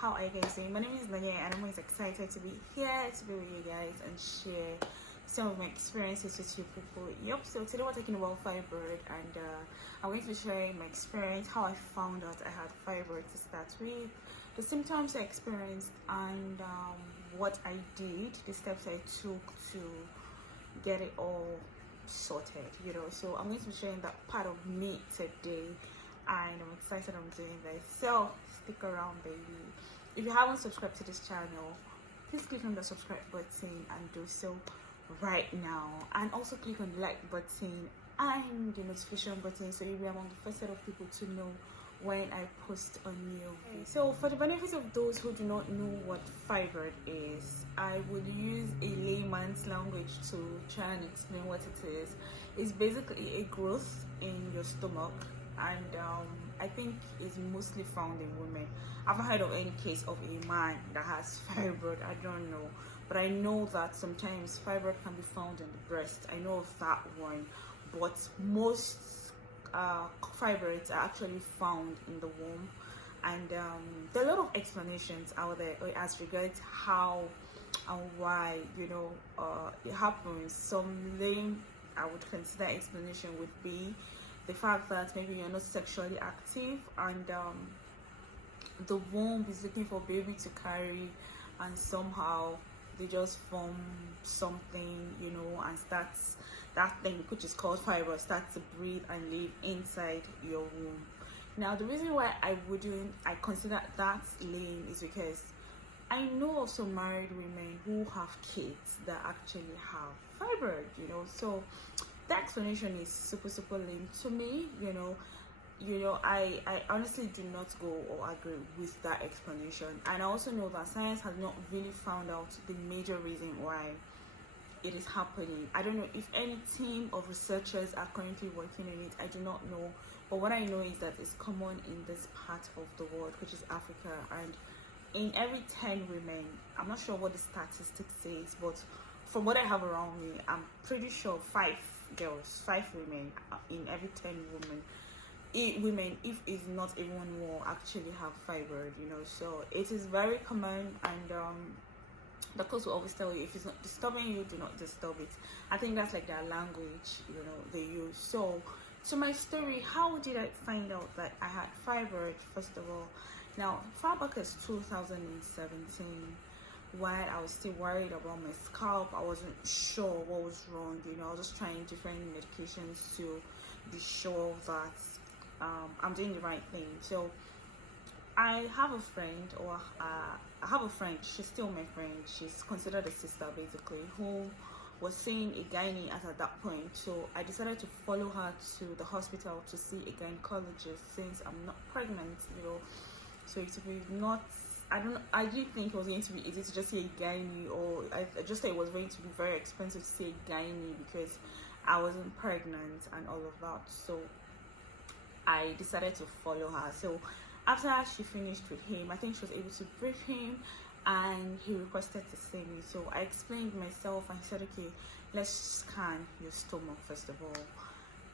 how are you guys doing? My name is Nanya and I'm always excited to be here to be with you guys and share some of my experiences with you people. Yep, so today we're talking about fibroid, and I'm going to be sharing my experience, how I found out I had fibroid to start with, the symptoms I experienced, and what I did, the steps I took to get it all sorted, so I'm going to be sharing that part of me today, and I'm excited I'm doing this. So stick around, baby. If you haven't subscribed to this channel, please click on the subscribe button and do so right now, and also click on the like button and the notification button so you'll be among the first set of people to know when I post a new video. So for the benefit of those who do not know what fibroid is, I will use a layman's language to try and explain what it is. It's basically a growth in your stomach, and I think it's mostly found in women. I've not heard of any case of a man that has fibroid. I don't know, but I know that sometimes fibroid can be found in the breast. I know of that one, but most fibroids are actually found in the womb, and there are a lot of explanations out there as regards how and why it happens. Some lame, I would consider, explanation would be the fact that maybe you're not sexually active, and the womb is looking for baby to carry, and somehow they just form something, and starts that thing which is called fibroid starts to breathe and live inside your womb. Now, the reason why I consider that lame is because I know of some married women who have kids that actually have fibroid, so the explanation is super lame to me. I honestly do not go or agree with that explanation, and I also know that science has not really found out the major reason why it is happening. I don't know if any team of researchers are currently working on it. I do not know, but what I know is that it's common in this part of the world, which is Africa, and in every 10 women, I'm not sure what the statistics says, but from what I have around me, I'm pretty sure 5 women in every 10 women, if it's not even more, actually have fibroid. So it is very common, and doctors will always tell you, if it's not disturbing you, do not disturb it. I think that's like their language, they use. So to my story, how did I find out that I had fibroid? First of all, now far back as 2017, while I was still worried about my scalp, I wasn't sure what was wrong. I was just trying different medications to be sure that I'm doing the right thing. So I have a friend, she's still my friend, she's considered a sister basically, who was seeing a gynae at that point. So I decided to follow her to the hospital to see a gynecologist, since I'm not pregnant, so it would be not, I didn't think it was going to be easy to just see a gynae, or I just thought it was going to be very expensive to see a gynae because I wasn't pregnant and all of that. So I decided to follow her. So after she finished with him, I think she was able to brief him, and he requested to see me. So I explained myself and said, okay, let's scan your stomach first of all.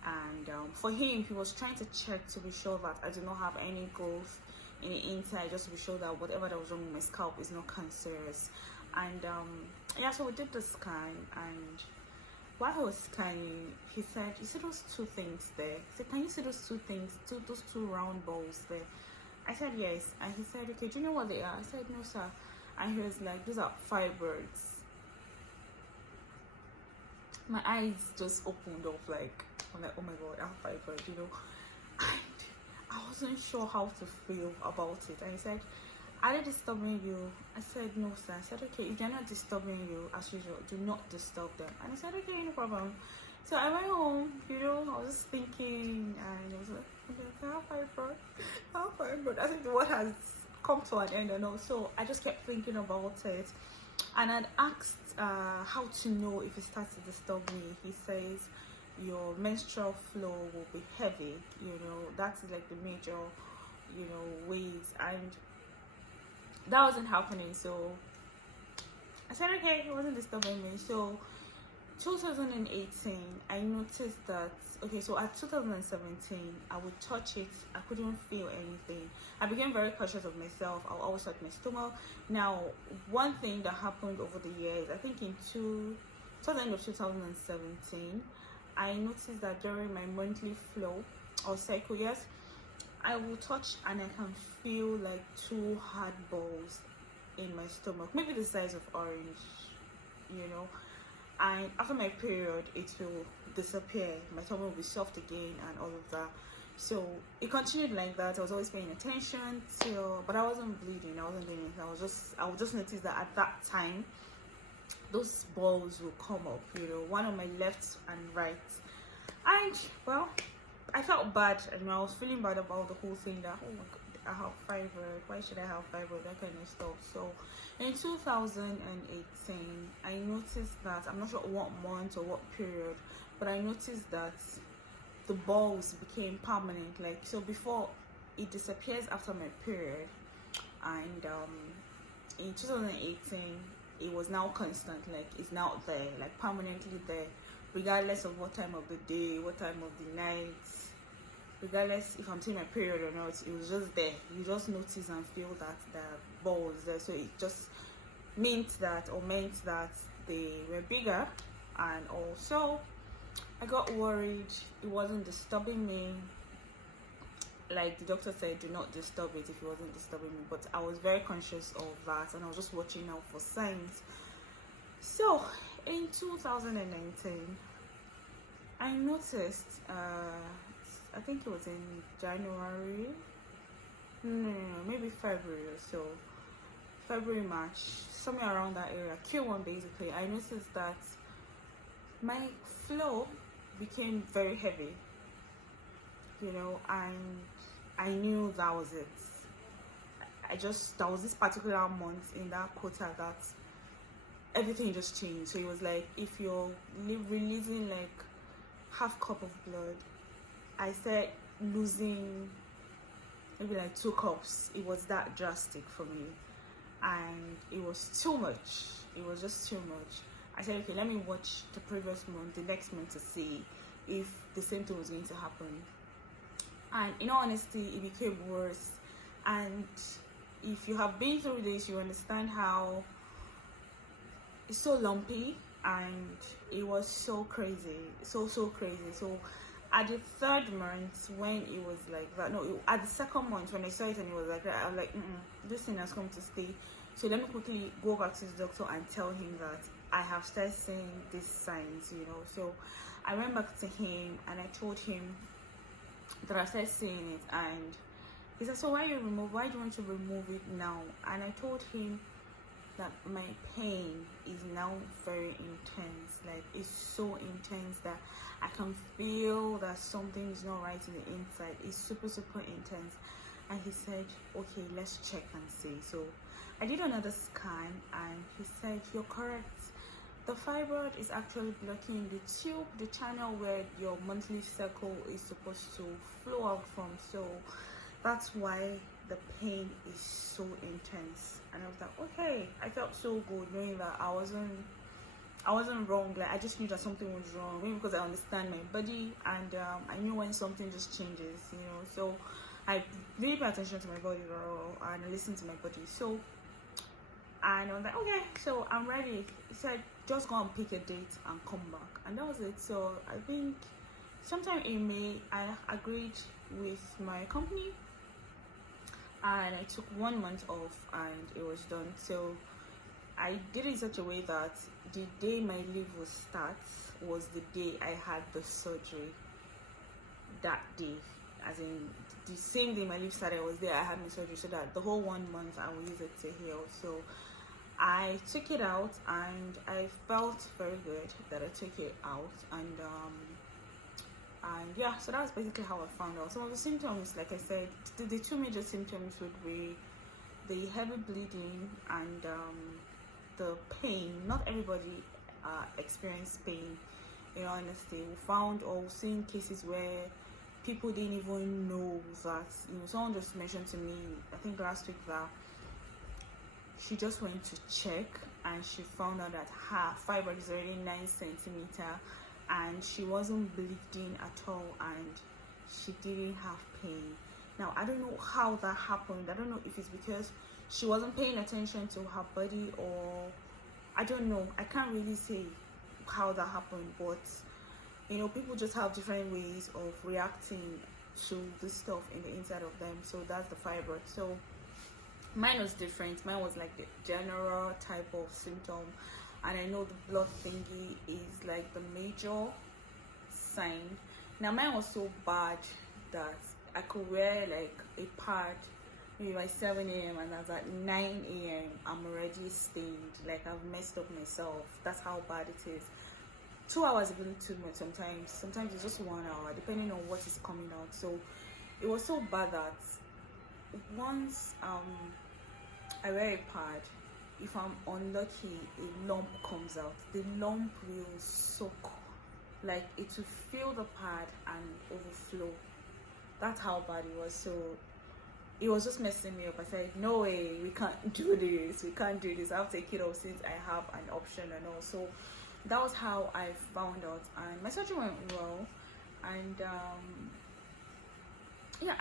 And for him, he was trying to check to be sure that I do not have any growth in the inside, just to be sure that whatever that was wrong with my scalp is not cancerous. And yeah, so we did the scan, and while he was scanning, he said, you see those 2 things there? He said, can you see those 2 things, those 2 round balls there? I said yes, and he said, okay, do you know what they are? I said, no sir. And he was like, those are fibroids. My eyes just opened up, like, I'm like, oh my god, I have fibroid, and I wasn't sure how to feel about it. And he said, are they disturbing you? I said, no sir. I said, okay, if they're not disturbing you, as usual, do not disturb them. And he said, okay, no problem. So I went home, I was just thinking, and I was like, okay, I have fibroid. I think what has come to an end, and also I just kept thinking about it, and I'd asked how to know if it starts to disturb me. He says your menstrual flow will be heavy, that's like the major ways, and that wasn't happening. So I said, okay, it wasn't disturbing me. So 2018, I noticed that, okay, so at 2017, I would touch it, I couldn't feel anything. I became very cautious of myself. I always touch my stomach. Now, one thing that happened over the years, I think towards the end of 2017, I noticed that during my monthly flow or cycle, yes, I will touch and I can feel like two hard balls in my stomach, maybe the size of orange, you know. And after my period, it will disappear. My tummy will be soft again and all of that. So it continued like that. I was always paying attention till, but I wasn't bleeding. I wasn't doing anything. I would just notice that at that time, those balls will come up, you know, one on my left and right. And well, I felt bad. I was feeling bad about the whole thing. That, oh my god, I have fibroid. Why should I have fibroid? That kind of stuff. So in 2018, I noticed that, I'm not sure what month or what period, but I noticed that the balls became permanent. Like, so before, it disappears after my period, and in 2018, it was now constant. Like, it's now there, like permanently there, regardless of what time of the day, what time of the night, regardless if I'm seeing my period or not. It was just there. You just notice and feel that the ball was there. So it just meant that they were bigger. And also, I got worried it wasn't disturbing me. Like the doctor said, do not disturb it if it wasn't disturbing me. But I was very conscious of that, and I was just watching out for signs. So in 2019, I noticed, I think it was in January, no, maybe February or so, February, March, somewhere around that area, Q1 basically. I noticed that my flow became very heavy, you know, and I knew that was it. That was this particular month in that quarter that everything just changed. So it was like, if you're releasing like half cup of blood, I started losing maybe like 2 cups. It was that drastic for me, and it was too much. It was just too much. I said, okay, let me watch the previous month, the next month, to see if the same thing was going to happen. And in all honesty, it became worse. And if you have been through this, you understand how it's so lumpy, and it was so crazy, so crazy. So at the 3rd month, when it was like that, at the 2nd month when I saw it and it was like that, I was like, this thing has come to stay. So let me quickly go back to the doctor and tell him that I have started seeing these signs, you know. So I went back to him and I told him that I started seeing it, and he said, so why do you want to remove it now? And I told him that my pain is now very intense. Like, it's so intense that I can feel that something is not right in the inside. It's super intense. And he said, okay, let's check and see. So I did another scan, and he said, you're correct. The fibroid is actually blocking the tube, the channel where your monthly cycle is supposed to flow out from. So that's why the pain is so intense. And I was like, okay. I felt so good knowing that I wasn't wrong. Like, I just knew that something was wrong, maybe because I understand my body, and I knew when something just changes, you know. So I really pay attention to my body, and I listen to my body. So, and I was like, okay, so I'm ready. He said, just go and pick a date and come back, and that was it. So I think sometime in May, I agreed with my company, and I took 1 month off, and it was done. So I did it in such a way that the day my leave would start was the day I had the surgery. That day, as in the same day my leave started, was there I had my surgery, so that the whole 1 month I will use it to heal. So I took it out, and I felt very good that I took it out, and yeah, so that was basically how I found out. Some of the symptoms, like I said, the 2 major symptoms would be the heavy bleeding and the pain. Not everybody experienced pain, in all honesty. We found or seen cases where people didn't even know that, you know, someone just mentioned to me, I think last week, that she just went to check and she found out that her fibroid is already 9 centimeter and she wasn't bleeding at all and she didn't have pain. Now I don't know how that happened. I don't know if it's because she wasn't paying attention to her body, or I don't know. I can't really say how that happened, but you know, people just have different ways of reacting to this stuff in the inside of them. So that's the fibroid. So mine was different. Mine was like the general type of symptom, and I know the blood thingy is like the major sign. Now mine was so bad that I could wear like a pad maybe by 7 a.m. and as at 9 a.m. I'm already stained, like I've messed up myself. That's how bad it is. 2 hours even too much sometimes it's just 1 hour depending on what is coming out. So it was so bad that once I wear a pad, if I'm unlucky, a lump comes out. The lump will soak, like it will fill the pad and overflow. That's how bad it was. So it was just messing me up. I said, no way, we can't do this. I have to take it off since I have an option and all. So that was how I found out, and my surgery went well, and yeah,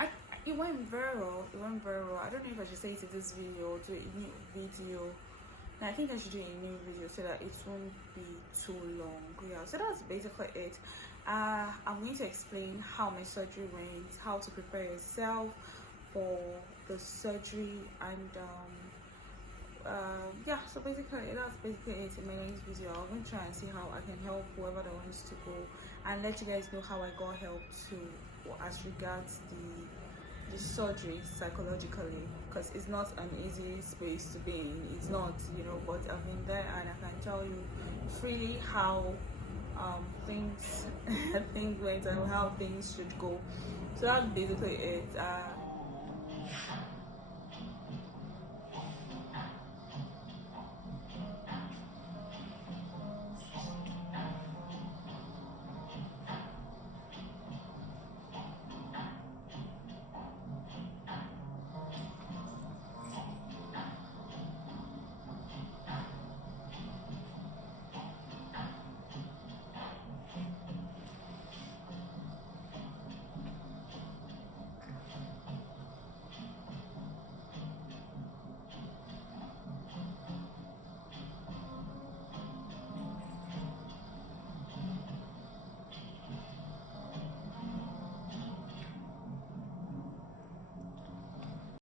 it went very well. I don't know if I should say it in this video, do a new video. And I think I should do a new video so that it won't be too long. Yeah, so that's basically it. I'm going to explain how my surgery went, how to prepare yourself for the surgery, and yeah, so basically that's basically it in my next video. I'm going to try and see how I can help whoever that wants to go, and let you guys know how I got help too as regards the surgery psychologically, because it's not an easy space to be in. It's not, you know, but I've been there and I can tell you freely how things things went and how things should go. So that's basically it.